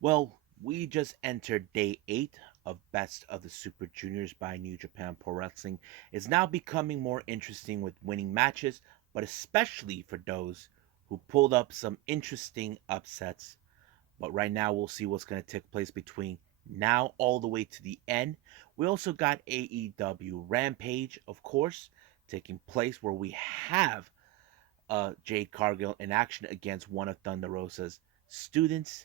Well, we just entered day 8 of Best of the Super Juniors by New Japan Pro Wrestling. It's now becoming more interesting with winning matches, but especially for those who pulled up some interesting upsets. But right now, we'll see what's going to take place between now all the way to the end. We also got AEW Rampage, of course, taking place where we have Jade Cargill in action against one of Thunder Rosa's students.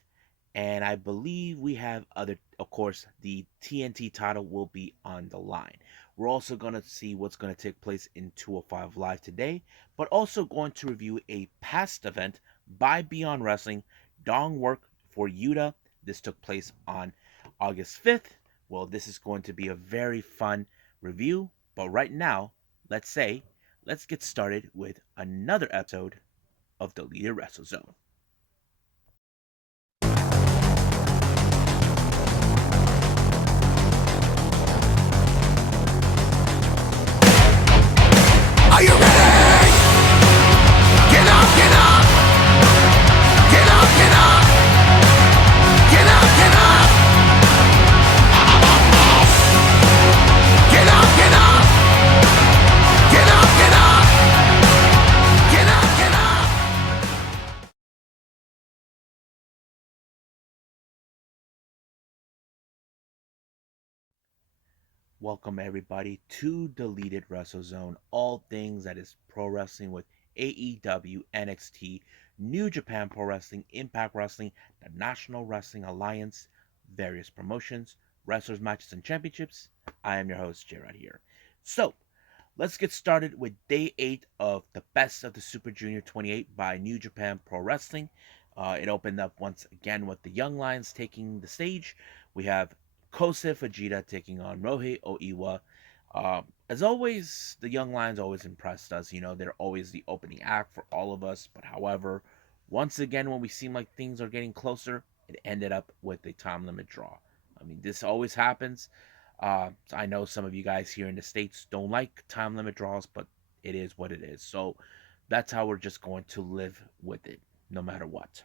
And I believe we have other, of course, the TNT title will be on the line. We're also going to see what's going to take place in 205 Live today, but also going to review a past event by Beyond Wrestling, Dong Work for Yuta. This took place on August 5th. Well, this is going to be a very fun review, but right now, let's get started with another episode of Deleted Wrestle Zone. Are you ready? Get up, get up! Get up, get up! Get up, get up! Get up, get up! Get up, get up! Get up, get up! Welcome everybody to Deleted Wrestle Zone, all things that is pro wrestling with AEW, NXT, New Japan Pro Wrestling, Impact Wrestling, the National Wrestling Alliance, various promotions, wrestlers, matches, and championships. I am your host, Gerard here. So, let's get started with day 8 of the Best of the Super Junior 28 by New Japan Pro Wrestling. It opened up once again with the Young Lions taking the stage. We have Kosei Fujita taking on Rohei Oiwa. As always, the Young Lions always impressed us. You know, they're always the opening act for all of us. But however, once again, when we seem like things are getting closer, it ended up with a time limit draw. I mean, this always happens. I know some of you guys here in the States don't like time limit draws, but it is what it is. So that's how we're just going to live with it, no matter what.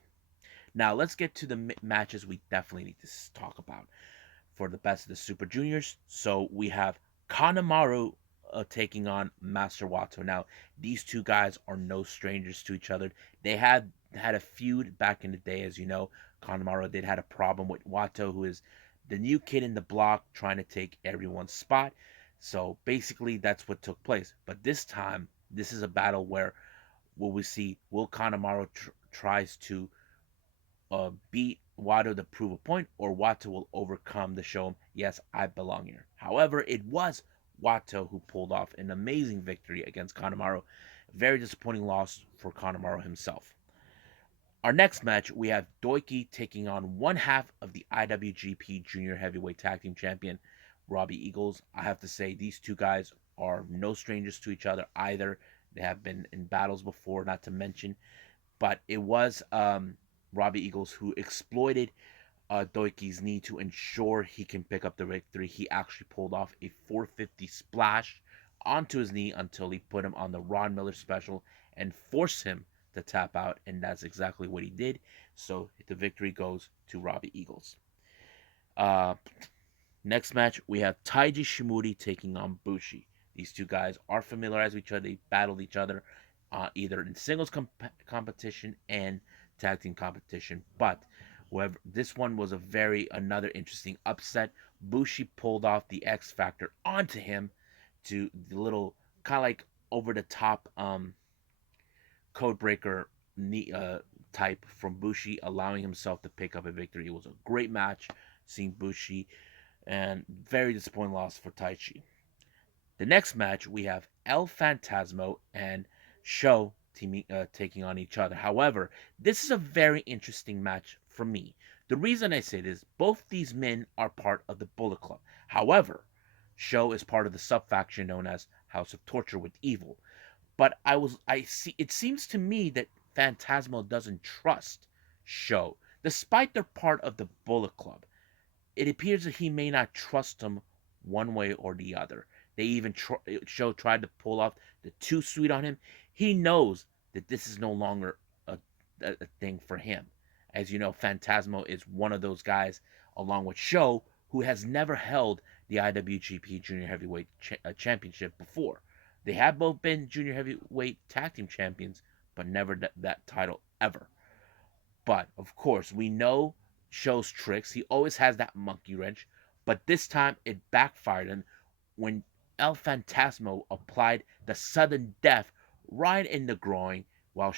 Now, let's get to the matches we definitely need to talk about for the Best of the Super Juniors. So we have Kanemaru taking on Master Wato. Now, these two guys are no strangers to each other. They had a feud back in the day, as you know. Kanemaru did had a problem with Wato, who is the new kid in the block trying to take everyone's spot. So basically, that's what took place. But this time, this is a battle where will we see Will Kanemaru tries to beat Wato to prove a point, or Wato will overcome to show him, yes, I belong here. However, it was Wato who pulled off an amazing victory against Kanemaru. Very disappointing loss for Kanemaru himself. Our next match, we have Doiki taking on one half of the IWGP Junior Heavyweight Tag Team Champion, Robbie Eagles. I have to say, these two guys are no strangers to each other either. They have been in battles before, not to mention. But it was Robbie Eagles who exploited Doiki's knee to ensure he can pick up the victory. He actually pulled off a 450 splash onto his knee until he put him on the Ron Miller special and forced him to tap out, and that's exactly what he did. So the victory goes to Robbie Eagles. Uh, Next match, we have Taiji Shimuri taking on Bushi. These two guys are familiarized with each other. They battled each other either in singles competition and tag team competition. But whoever, this one was another interesting upset. Bushi pulled off the X Factor onto him to the little kind of like over the top codebreaker type from Bushi, allowing himself to pick up a victory. It was a great match seeing Bushi, and very disappointing loss for Taichi. The next match, we have El Fantasmo and Sho taking on each other. However, this is a very interesting match for me. The reason I say this, both these men are part of the Bullet Club. However, Sho is part of the sub-faction known as House of Torture with Evil. But I see it seems to me that Phantasmo doesn't trust Sho. Despite they're part of the Bullet Club, it appears that he may not trust him one way or the other. They even Sho tried to pull off the too sweet on him. He knows that this is no longer a thing for him, As you know, Phantasmo is one of those guys, along with Sho, who has never held the IWGP Junior Heavyweight Championship before. They have both been Junior Heavyweight Tag Team Champions, but never that title ever. But, of course, we know Sho's tricks. He always has that monkey wrench, but this time it backfired. And when El Phantasmo applied the sudden death right in the groin while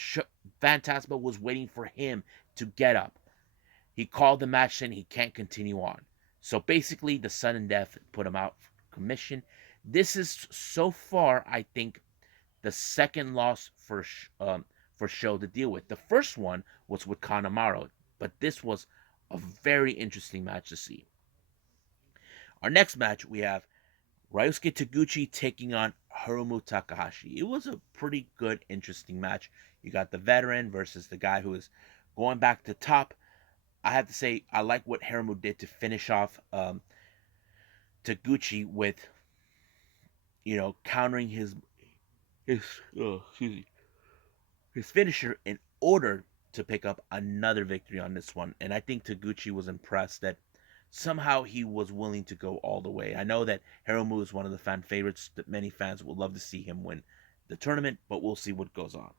Phantasmo was waiting for him to get up, he called the match saying he can't continue on. So basically, the sudden death put him out of commission. This is so far, I think, the second loss for Sho to deal with. The first one was with Kanemaru, but this was a very interesting match to see. Our next match, we have Ryusuke Taguchi taking on Hiromu Takahashi. It was a pretty good, interesting match. You got the veteran versus the guy who is going back to top. I have to say, I like what Hiromu did to finish off Taguchi with, countering his excuse me, his finisher in order to pick up another victory on this one. And I think Taguchi was impressed that somehow he was willing to go all the way. I know that Hiromu is one of the fan favorites that many fans would love to see him win the tournament, but we'll see what goes on.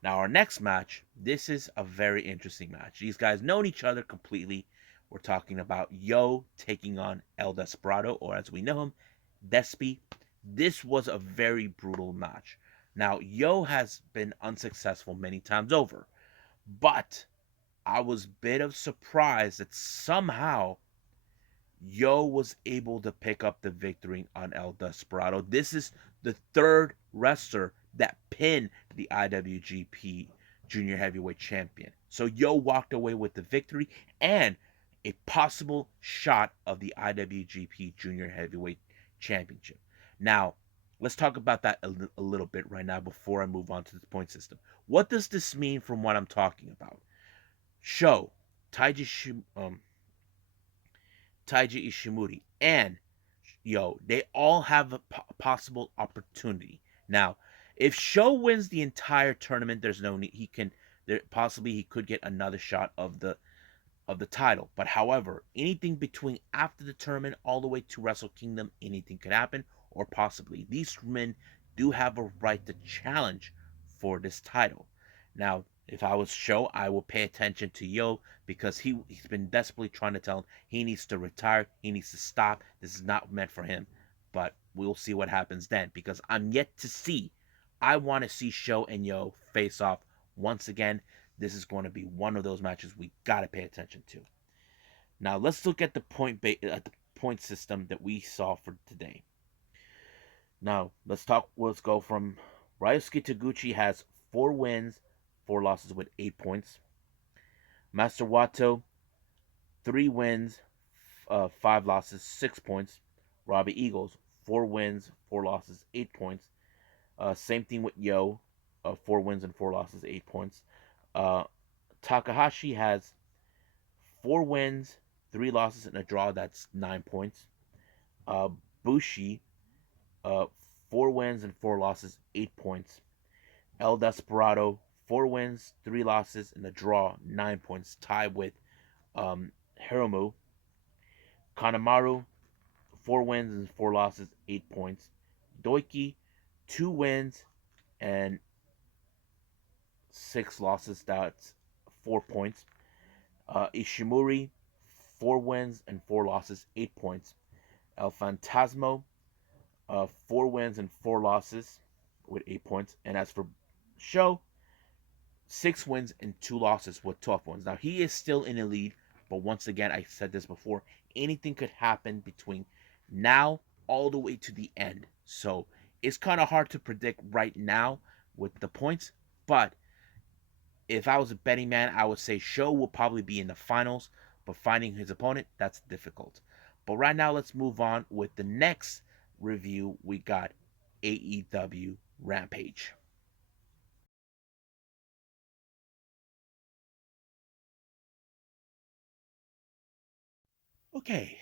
Now, our next match, this is a very interesting match. These guys know each other completely. We're talking about Yo taking on El Desperado, or as we know him, Despy. This was a very brutal match. Now, Yo has been unsuccessful many times over, but I was a bit of surprised that somehow Yo was able to pick up the victory on El Desperado. This is the third wrestler that pinned the IWGP Junior Heavyweight Champion. So Yo walked away with the victory and a possible shot of the IWGP Junior Heavyweight Championship. Now, let's talk about that a little bit right now before I move on to the point system. What does this mean from what I'm talking about? Sho, Taiji Ishimori, and Yo, they all have a possible opportunity. Now, if Sho wins the entire tournament, there's no need. Possibly he could get another shot of the title. But however, anything between after the tournament all the way to Wrestle Kingdom, anything could happen, or possibly these men do have a right to challenge for this title. Now, if I was Sho, I will pay attention to Yo because he's been desperately trying to tell him he needs to retire, he needs to stop. This is not meant for him. But we'll see what happens then because I'm yet to see. I want to see Sho and Yo face off once again. This is going to be one of those matches we got to pay attention to. Now let's look at the point system that we saw for today. Now let's go from Ryusuke Taguchi has 4 wins, 4 losses with 8 points. Master Wato, 3 wins, 5 losses, 6 points. Robbie Eagles, 4 wins, 4 losses, 8 points. Same thing with Yo, 4 wins and 4 losses, 8 points. Takahashi has 4 wins, 3 losses, and a draw. That's 9 points. Bushi, 4 wins and 4 losses, 8 points. El Desperado, 4 wins, 3 losses, and a draw, 9 points, tied with Hiromu. Kanemaru, 4 wins and 4 losses, 8 points. Doiki, 2 wins and 6 losses, that's 4 points. Ishimori, 4 wins and 4 losses, 8 points. El Phantasmo, 4 wins and 4 losses with 8 points. And as for Sho, 6 wins and 2 losses with 12 points. Now, he is still in the lead, but once again, I said this before, anything could happen between now all the way to the end. So, it's kind of hard to predict right now with the points, but if I was a betting man, I would say Sho will probably be in the finals, but finding his opponent, that's difficult. But right now, let's move on with the next review. We got AEW Rampage. Okay,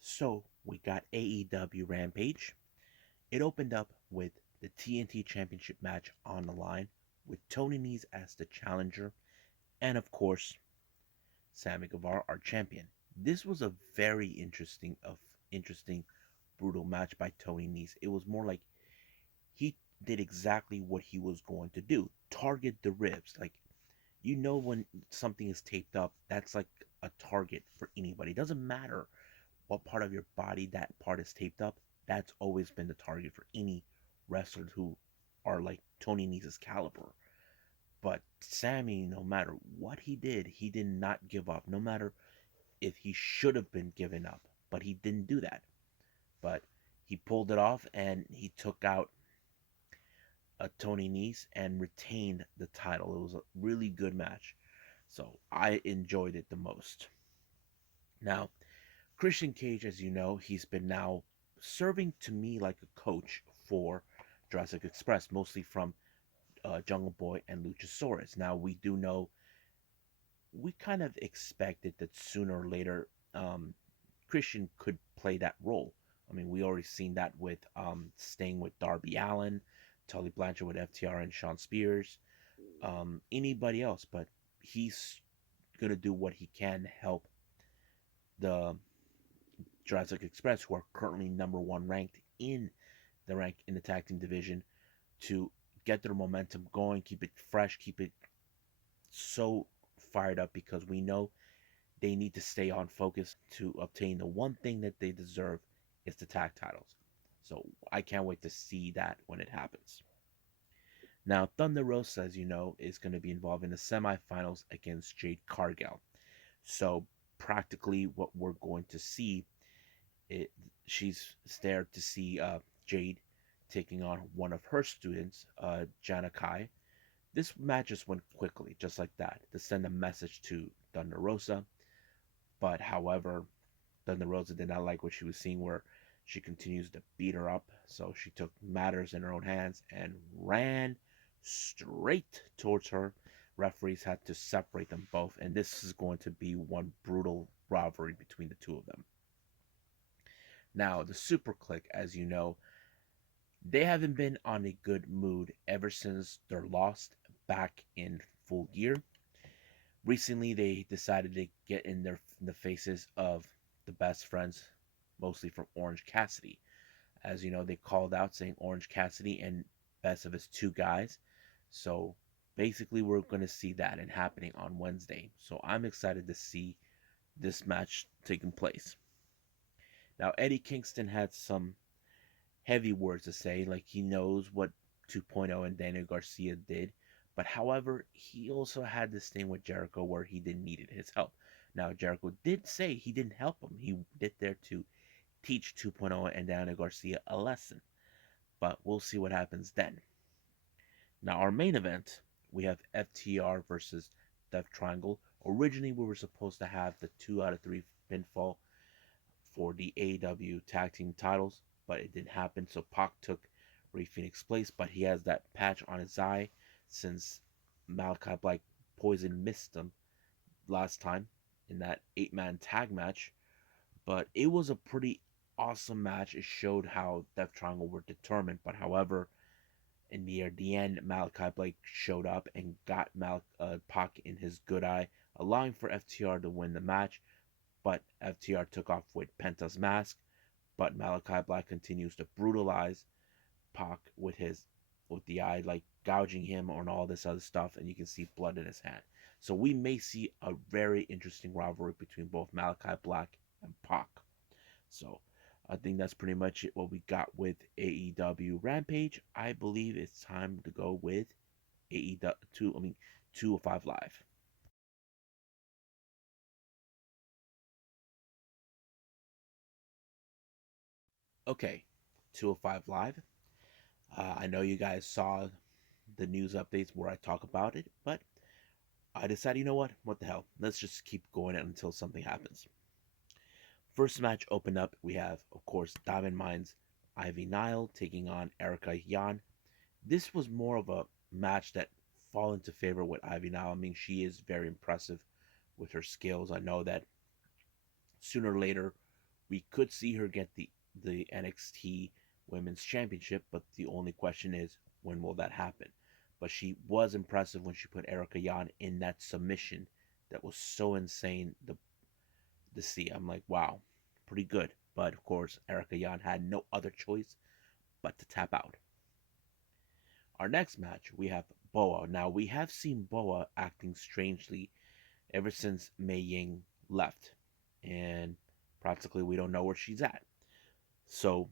so we got AEW Rampage. It opened up with the TNT Championship match on the line with Tony Nese as the challenger, and of course, Sammy Guevara, our champion. This was a very interesting, brutal match by Tony Nese. It was more like he did exactly what he was going to do: target the ribs. Like, when something is taped up, that's like a target for anybody. It doesn't matter what part of your body that part is taped up. That's always been the target for any wrestlers who are like Tony Nese's caliber. But Sammy, no matter what he did not give up. No matter if he should have been given up, but he didn't do that. But he pulled it off and he took out Tony Nese and retained the title. It was a really good match. So I enjoyed it the most. Now, Christian Cage, as you know, he's been now serving to me like a coach for Jurassic Express, mostly from Jungle Boy and Luchasaurus. Now, we do know, we kind of expected that sooner or later Christian could play that role. I mean, we already seen that with Sting with Darby Allin, Tully Blanchard with FTR and Sean Spears, anybody else, but he's gonna do what he can to help the Jurassic Express, who are currently number one ranked in the tag team division, to get their momentum going, keep it fresh, keep it so fired up, because we know they need to stay on focus to obtain the one thing that they deserve, is the tag titles. So I can't wait to see that when it happens. Now, Thunder Rosa, as you know, is going to be involved in the semifinals against Jade Cargill. So practically, what we're going to see, it she's there to see Jade taking on one of her students, Jana Kai. This match just went quickly, just like that, to send a message to Thunder Rosa. But however, Thunder Rosa did not like what she was seeing, where she continues to beat her up. So she took matters in her own hands and ran straight towards her. Referees had to separate them both, and this is going to be one brutal rivalry between the two of them. Now, the Super Click, as you know, they haven't been on a good mood ever since their loss back in Full Gear. Recently, they decided to get in the faces of the best friends, mostly from Orange Cassidy. As you know, they called out saying Orange Cassidy and best of his two guys. So basically, we're going to see that and happening on Wednesday. So I'm excited to see this match taking place. Now, Eddie Kingston had some heavy words to say, like he knows what 2.0 and Daniel Garcia did. But however, he also had this thing with Jericho where he didn't need his help. Now, Jericho did say he didn't help him. He did there to teach 2.0 and Daniel Garcia a lesson. But we'll see what happens then. Now, our main event, we have FTR versus Death Triangle. Originally, we were supposed to have the 2 out of 3 pinfall for the AEW tag team titles, but it didn't happen. So Pac took Ray Phoenix's place, but he has that patch on his eye since Malachi Black poison missed him last time in that 8-man tag match. But it was a pretty awesome match. It showed how Death Triangle were determined. But however, in the end, Malachi Blake showed up and got Pac in his good eye, allowing for FTR to win the match. But FTR took off with Penta's mask. But Malachi Black continues to brutalize Pac with the eye, like gouging him and all this other stuff, and you can see blood in his hand. So we may see a very interesting rivalry between both Malachi Black and Pac. So I think that's pretty much it, what we got with AEW Rampage. I believe it's time to go with AEW 205 Live. Okay, 205 Live. I know you guys saw the news updates where I talk about it, but I decided, you know what? What the hell? Let's just keep going until something happens. First match opened up. We have, of course, Diamond Mines Ivy Nile taking on Erica Yan. This was more of a match that fall into favor with Ivy Nile. I mean, she is very impressive with her skills. I know that sooner or later we could see her get the NXT Women's Championship, but the only question is, when will that happen? But she was impressive when she put Erica Yan in that submission that was so insane to see. I'm like, wow, pretty good. But of course, Erica Yan had no other choice but to tap out. Our next match, we have Boa. Now, we have seen Boa acting strangely ever since Mei Ying left, and practically we don't know where she's at. So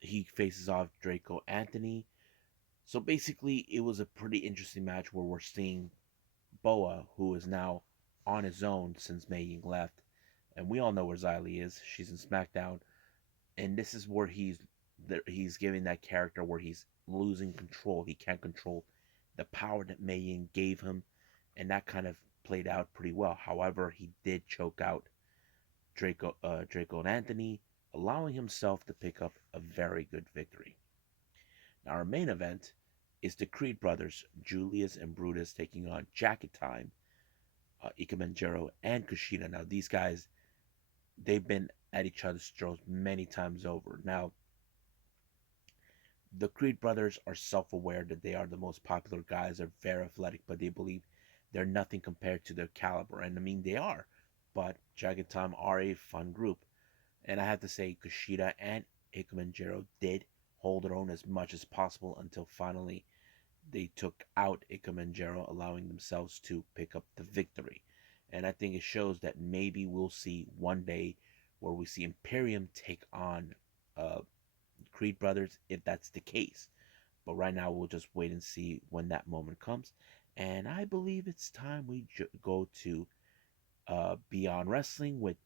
he faces off Draco Anthony. So basically, it was a pretty interesting match where we're seeing Boa, who is now on his own since Mei Ying left, and we all know where Xylee is. She's in SmackDown, and this is where he's giving that character where he's losing control. He can't control the power that Mei Ying gave him, and that kind of played out pretty well. However, he did choke out Draco and Anthony, allowing himself to pick up a very good victory. Now, our main event is the Creed brothers, Julius and Brutus, taking on Jacket Time, Ikemenjiro, and Kushida. Now, these guys, they've been at each other's throats many times over. Now, the Creed brothers are self aware that they are the most popular guys. They're very athletic, but they believe they're nothing compared to their caliber. And I mean, they are. But Jagged Time are a fun group. And I have to say, Kushida and Ikemenjiro did hold their own as much as possible until finally they took out Ikemenjiro, allowing themselves to pick up the victory. And I think it shows that maybe we'll see one day where we see Imperium take on uh, Creed Brothers if that's the case. But right now, we'll just wait and see when that moment comes. And I believe it's time we go to Beyond Wrestling with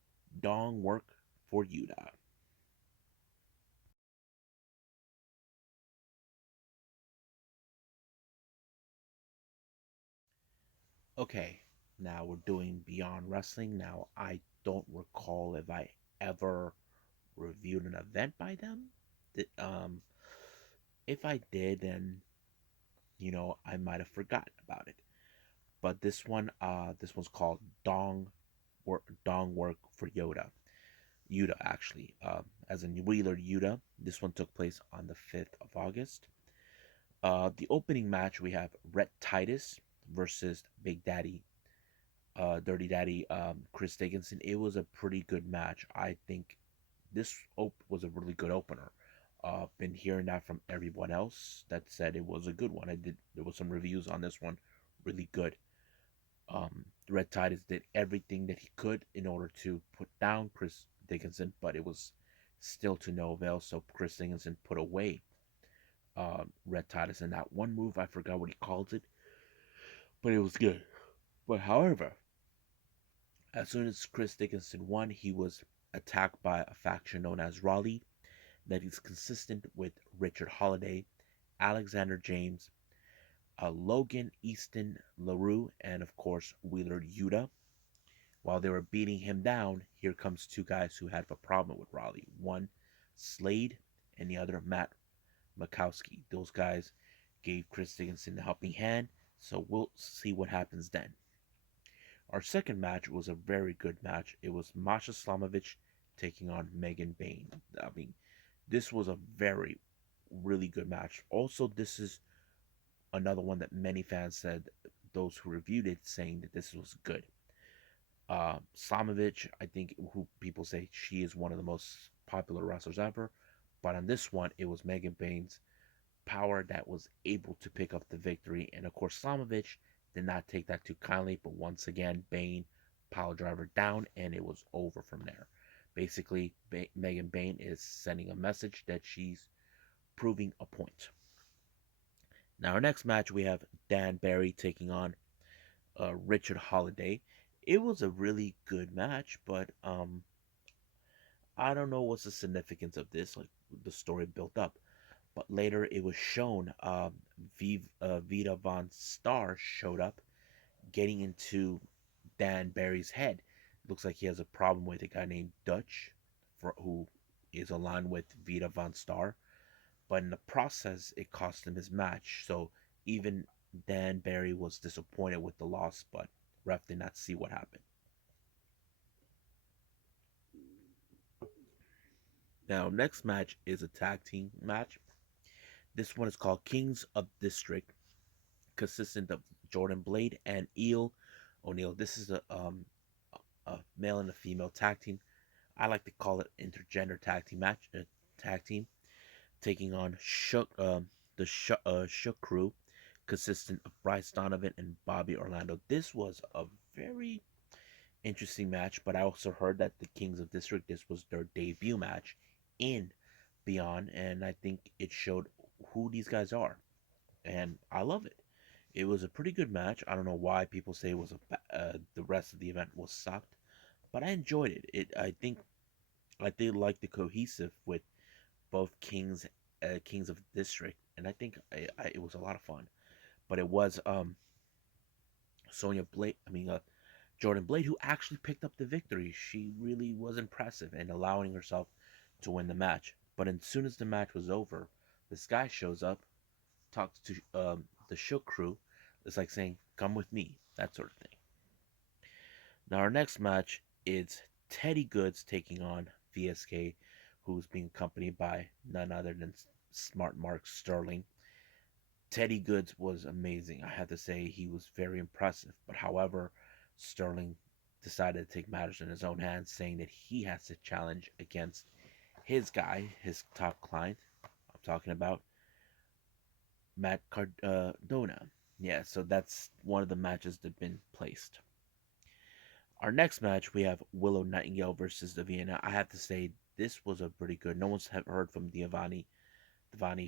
Dong Work for Yuta. Okay, now we're doing Beyond Wrestling. Now, I don't recall if I ever reviewed an event by them. If I did, then I might have forgotten about it. But this one's called Dong Work for Yuta actually, as in Wheeler Yuta. This one took place on the 5th of August. The opening match we have Rhett Titus versus Big Daddy, Dirty Daddy, Chris Dickinson. It was a pretty good match. I think this was a really good opener. Been hearing that from everyone else that said it was a good one. There was some reviews on this one, really good. Red Titus did everything that he could in order to put down Chris Dickinson, but it was still to no avail. So Chris Dickinson put away Red Titus in that one move. I forgot what he called it, but it was good. But however, as soon as Chris Dickinson won, he was attacked by a faction known as Raleigh that is consistent with Richard Holiday, Alexander James, Logan Easton LaRue, and of course Wheeler Yuta. While they were beating him down, here comes two guys who had a problem with Raleigh. One, Slade, and the other, Matt Makowski. Those guys gave Chris Dickinson a helping hand, so we'll see what happens then. Our second match was a very good match. It was Masha Slamovich taking on Megan Bain. I mean, this was a really good match. Also, this is another one that many fans said, those who reviewed it, saying that this was good. Slamovich, I think, who people say she is one of the most popular wrestlers ever, but on this one, it was Megan Bain's power that was able to pick up the victory. And of course, Slamovich did not take that too kindly, but once again, Bain power driver down, and it was over from there. Basically, Megan Bain is sending a message that she's proving a point. Now, our next match, we have Dan Barry taking on Richard Holiday. It was a really good match, but I don't know what's the significance of this, like the story built up. But later it was shown Vita Von Star showed up, getting into Dan Barry's head. Looks like he has a problem with a guy named Dutch, who is aligned with Vita Von Star. But in the process, it cost him his match. So even Dan Barry was disappointed with the loss, but ref did not see what happened. Now, next match is a tag team match. This one is called Kings of District, consistent of Jordan Blade and Eel O'Neil. This is a male and a female tag team. I like to call it intergender tag team match. Tag team taking on Shook Crew, consistent of Bryce Donovan and Bobby Orlando. This was a very interesting match, but I also heard that the Kings of District, this was their debut match in Beyond, and I think it showed who these guys are, and I love it. It was a pretty good match. I don't know why people say it was the rest of the event was sucked, but I enjoyed it. I did like the cohesive with both Kings of District, and I think it was a lot of fun. But it was Sonya Blade. Jordan Blade, who actually picked up the victory. She really was impressive in allowing herself to win the match. But as soon as the match was over, this guy shows up, talks to the Shook crew. It's like saying, "Come with me," that sort of thing. Now our next match is Teddy Goods taking on VSK, who's being accompanied by none other than Smart Mark Sterling. Teddy Goods was amazing. I have to say he was very impressive. But however, Sterling decided to take matters in his own hands, saying that he has to challenge against his guy, his top client. I'm talking about Matt Cardona. Yeah, so that's one of the matches that have been placed. Our next match, we have Willow Nightingale versus Davina. I have to say, this was a pretty good. No one's heard from Devani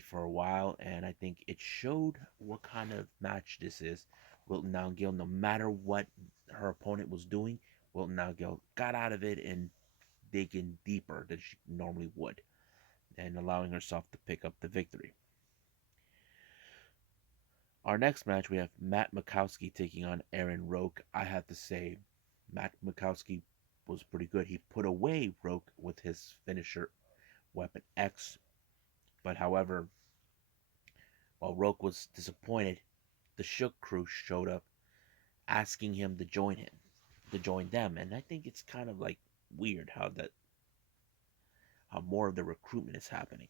for a while, and I think it showed what kind of match this is. Wilton Nightingale, no matter what her opponent was doing, Wilton Nightingale got out of it and digging deeper than she normally would, and allowing herself to pick up the victory. Our next match, we have Matt Makowski taking on Aaron Roque. I have to say, Matt Makowski was pretty good. He put away Roque with his finisher, Weapon X. But however, while Roque was disappointed, the Shook crew showed up asking him to join them. And I think it's kind of like weird how more of the recruitment is happening.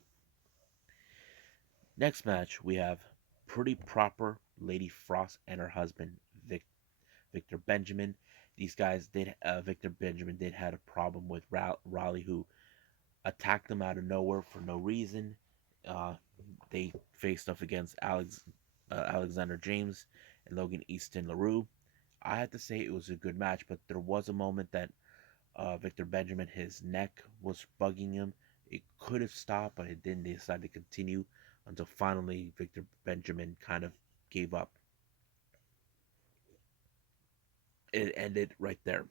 Next match, we have Pretty Proper Lady Frost and her husband, Victor Benjamin. These guys did, Victor Benjamin did had a problem with Raleigh, who attacked them out of nowhere for no reason. Uh, they faced off against Alexander James and Logan Easton LaRue. I have to say it was a good match, but there was a moment that Victor Benjamin, his neck was bugging him. It could have stopped, but it didn't. They decided to continue until finally Victor Benjamin kind of gave up. It ended right there.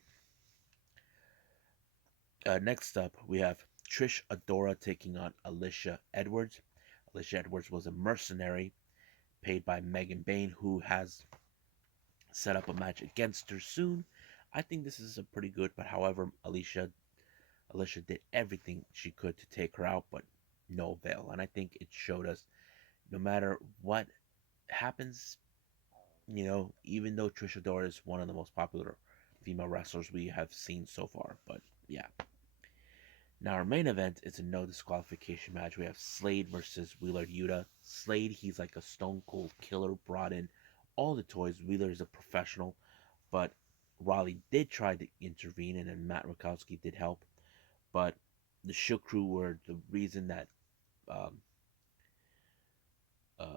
Next up, we have Trish Adora taking on Alicia Edwards. Alicia Edwards was a mercenary paid by Megan Bain, who has set up a match against her soon. I think this is a pretty good, but however, Alicia did everything she could to take her out, but no avail. And I think it showed us no matter what happens, even though Trish Adora is one of the most popular female wrestlers we have seen so far. But yeah. Now our main event is a no disqualification match. We have Slade versus Wheeler Yuta. Slade, he's like a stone cold killer, brought in all the toys. Wheeler is a professional, but Raleigh did try to intervene, and then Matt Rakowski did help. But the Shook Crew were the reason that um,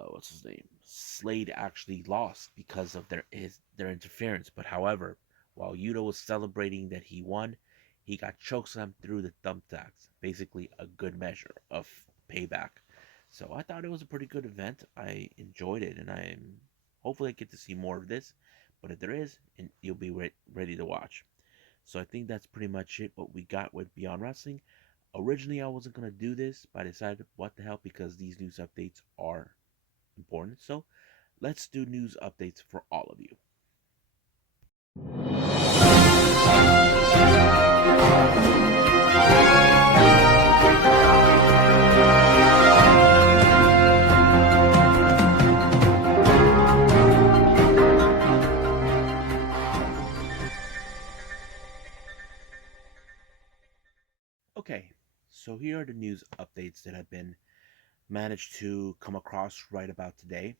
what's his name? Slade actually lost because of their interference. But however, while Yuta was celebrating that he won, he got chokeslammed through the thumbtacks. Basically, a good measure of payback. So I thought it was a pretty good event. I enjoyed it, and I'm hopefully I get to see more of this. But if there is, and you'll be ready to watch. So I think that's pretty much it. What we got with Beyond Wrestling. Originally, I wasn't gonna do this, but I decided what the hell because these news updates are important. So let's do news updates for all of you. Okay, so here are the news updates that have been managed to come across right about today.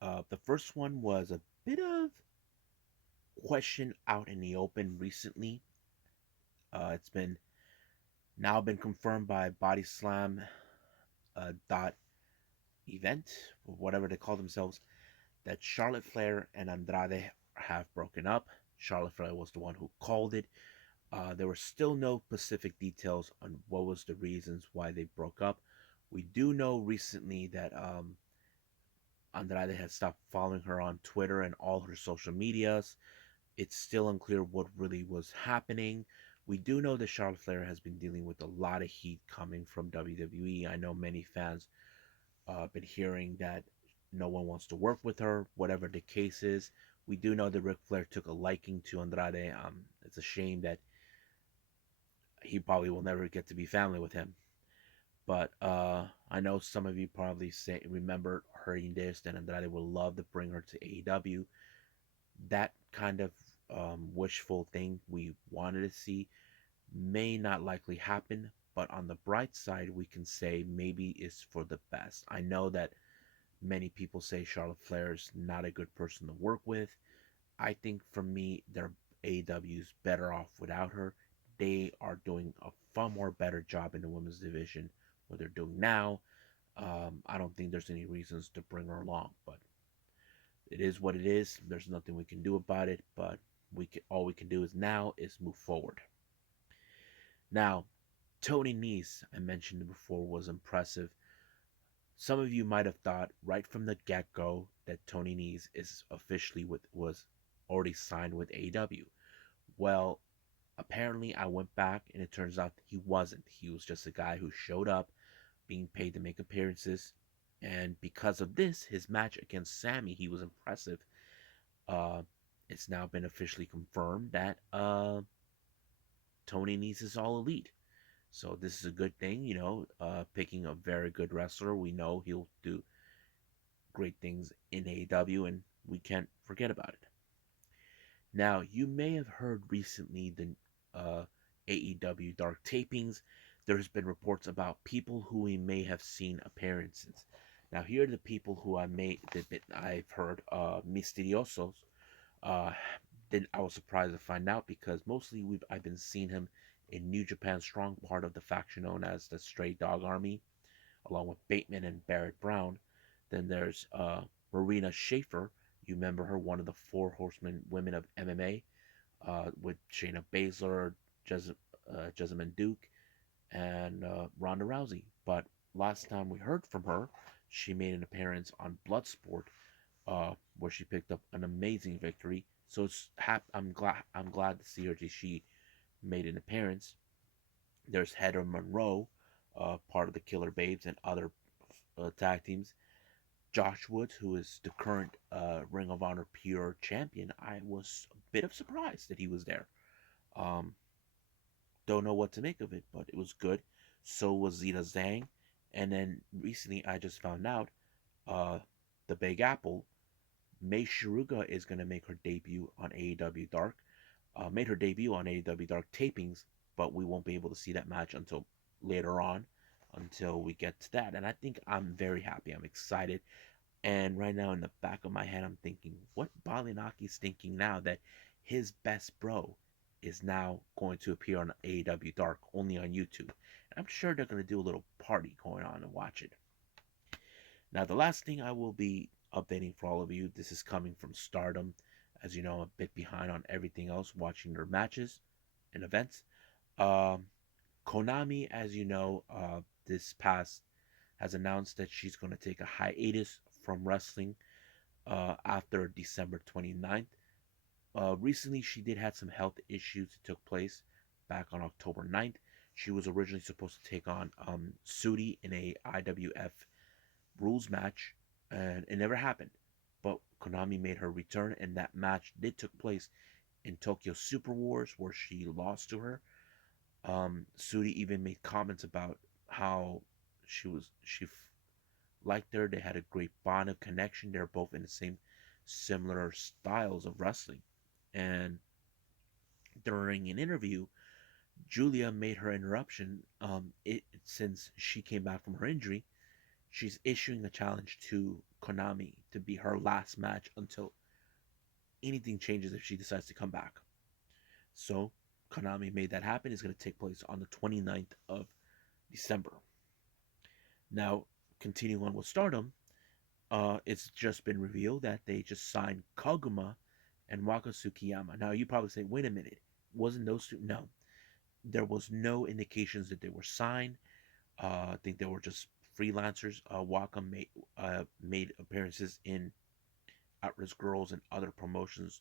The first one was a bit of question out in the open recently. It's been now been confirmed by Body Slam dot event, or whatever they call themselves, that Charlotte Flair and Andrade have broken up. Charlotte Flair was the one who called it. There were still no specific details on what was the reasons why they broke up. We do know recently that Andrade had stopped following her on Twitter and all her social medias. It's still unclear what really was happening. We do know that Charlotte Flair has been dealing with a lot of heat coming from WWE. I know many fans been hearing that no one wants to work with her, whatever the case is. We do know that Ric Flair took a liking to Andrade. It's a shame that he probably will never get to be family with him. But I know some of you probably say remember hearing this, that Andrade would love to bring her to AEW. That kind of wishful thing we wanted to see may not likely happen, but on the bright side, we can say maybe it's for the best. I know that many people say Charlotte Flair is not a good person to work with. I think for me, their AEW's better off without her. They are doing a far more better job in the women's division. What they're doing now, I don't think there's any reasons to bring her along, but it is what it is. There's nothing we can do about it, but all we can do is now is move forward. Now, Tony Nese, I mentioned before, was impressive. Some of you might have thought right from the get-go that Tony Nese is officially was already signed with AEW. Well, apparently I went back and it turns out he wasn't. He was just a guy who showed up being paid to make appearances, and because of this, his match against Sammy, he was impressive. Uh, it's now been officially confirmed that Tony Nese is all elite. So this is a good thing, picking a very good wrestler. We know he'll do great things in AEW, and we can't forget about it. Now, you may have heard recently the AEW Dark tapings. There's been reports about people who we may have seen appearances. Now, here are the people who I've heard. Misteriosos. Uh, then I was surprised to find out because mostly I've been seeing him in New Japan Strong, part of the faction known as the Stray Dog Army, along with Bateman and Barrett Brown. Then there's Marina Schaefer. You remember her, one of the four horsemen women of MMA, with Shayna Baszler, Jessamine Duke, and Ronda Rousey. But last time we heard from her, she made an appearance on Bloodsport, where she picked up an amazing victory. So I'm glad to see her. She made an appearance. There's Heather Monroe, part of the Killer Babes and other tag teams. Josh Woods, who is the current Ring of Honor Pure Champion, I was a bit of surprised that he was there. Um, don't know what to make of it, but it was good. So was Zeta Zhang, and then recently I just found out uh, the Big Apple, Mei Shiruga, is going to make her debut on AEW Dark. Made her debut on AEW Dark tapings, but we won't be able to see that match until later on, until we get to that. And I think I'm very happy. I'm excited. And right now, in the back of my head, I'm thinking, what Balinaki's thinking now that his best bro is now going to appear on AEW Dark only on YouTube. And I'm sure they're going to do a little party going on and watch it. Now, the last thing I will be updating for all of you, this is coming from Stardom. As you know, I'm a bit behind on everything else, watching their matches and events. Um, Konami, as you know, this past has announced that she's going to take a hiatus from wrestling after December 29th. Recently, she did have some health issues that took place back on October 9th. She was originally supposed to take on Sudi in a IWF rules match, and it never happened. But Konami made her return, and that match did took place in Tokyo Super Wars, where she lost to her. Sudi even made comments about how she liked her. They had a great bond of connection. They're both in the same similar styles of wrestling. And during an interview, Julia made her interruption. Since she came back from her injury, she's issuing a challenge to Konami to be her last match until anything changes if she decides to come back. So Konami made that happen. It's going to take place on the 29th of December. Now, continuing on with Stardom, it's just been revealed that they just signed Koguma and Waka Tsukiyama. Now, you probably say, wait a minute, wasn't those two? No, there was no indications that they were signed. I think they were just freelancers. Waka made appearances in At Risk Girls and other promotions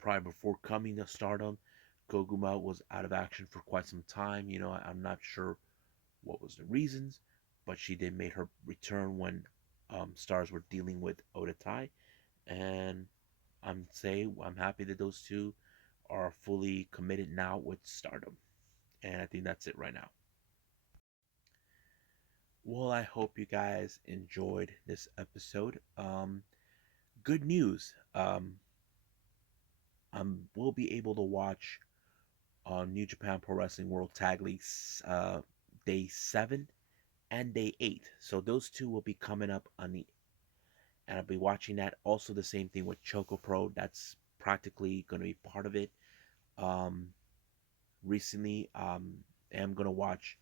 prior before coming to Stardom. Koguma was out of action for quite some time. I'm not sure what was the reasons, but she did make her return when stars were dealing with Odatai, and I'm happy that those two are fully committed now with Stardom, and I think that's it right now. Well, I hope you guys enjoyed this episode. Good news. I will be able to watch New Japan Pro Wrestling World Tag League Day 7 and Day 8. So those two will be coming up and I'll be watching that. Also, the same thing with Choco Pro. That's practically going to be part of it. Um, Recently, I am going to watch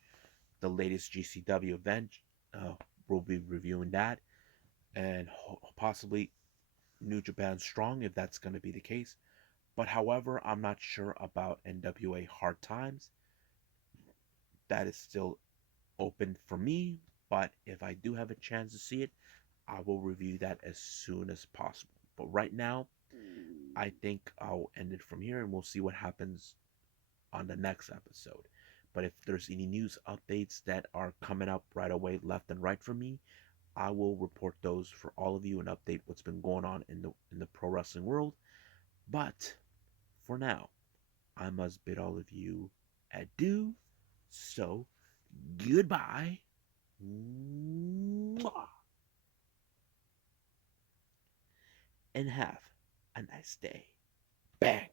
the latest GCW event. Uh, we'll be reviewing that and possibly New Japan Strong if that's going to be the case. But however, I'm not sure about NWA Hard Times. That is still open for me. But if I do have a chance to see it, I will review that as soon as possible. But right now, I think I'll end it from here and we'll see what happens on the next episode. But if there's any news updates that are coming up right away, left and right for me, I will report those for all of you and update what's been going on in the pro wrestling world. But for now, I must bid all of you adieu. So goodbye. And have a nice day. Bang.